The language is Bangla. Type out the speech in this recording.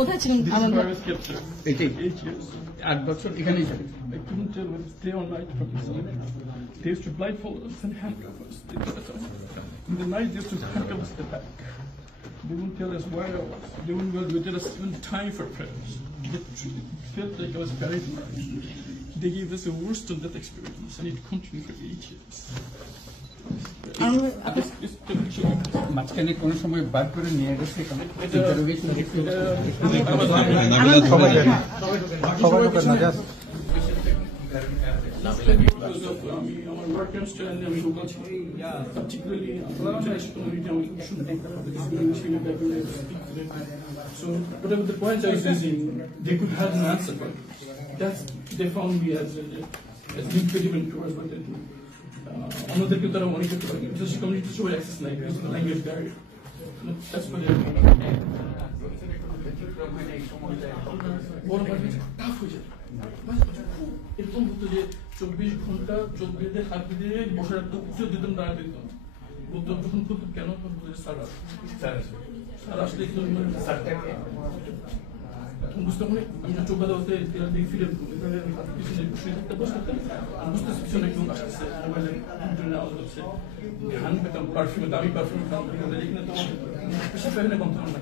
কোথায় ছিলেন? এটাই 8 বছর এখানেই ছিলেন। I couldn't tell whether stay or night from the sun. They used to blindfold us and handcuff us. In the night, they used to handcuff us at the back. They wouldn't tell us where I was. They wouldn't tell us even time for prayers. It felt like I was buried alive. They gave us a worse than death experience, and it continued for 8 years. মাঝখানে কোন সময় বার করে নিয়ে গেছে our work and particularly international community. So whatever the point I was using, they could have an answer, but they found me as impediment towards what they do. Another thing that I want to get to community show access like language barrier. That's what they're tough হয়ে যায়। এরকম হতো যে 24 ঘন্টা চোখ বেঁধে হাত বেঁধে বসে রাখতো, কিছু দিতাম দাঁড়া দিত বলতো, যখন বলতো কেন স্যার আসলে বুঝতে পারি আমি চোখ বাঁধা হতে ফিরে পিছনে শুয়ে থাকতে বসে থাকতাম, বুঝতেছি পিছনে একদম আসতেছে, মোবাইলে আওয়াজ হচ্ছে, ঘ্রাণ পেতাম, পারফিউমে দামি পারফিউম পেতাম, যেখানে তো পেশা পেখানে কম থাকতাম না।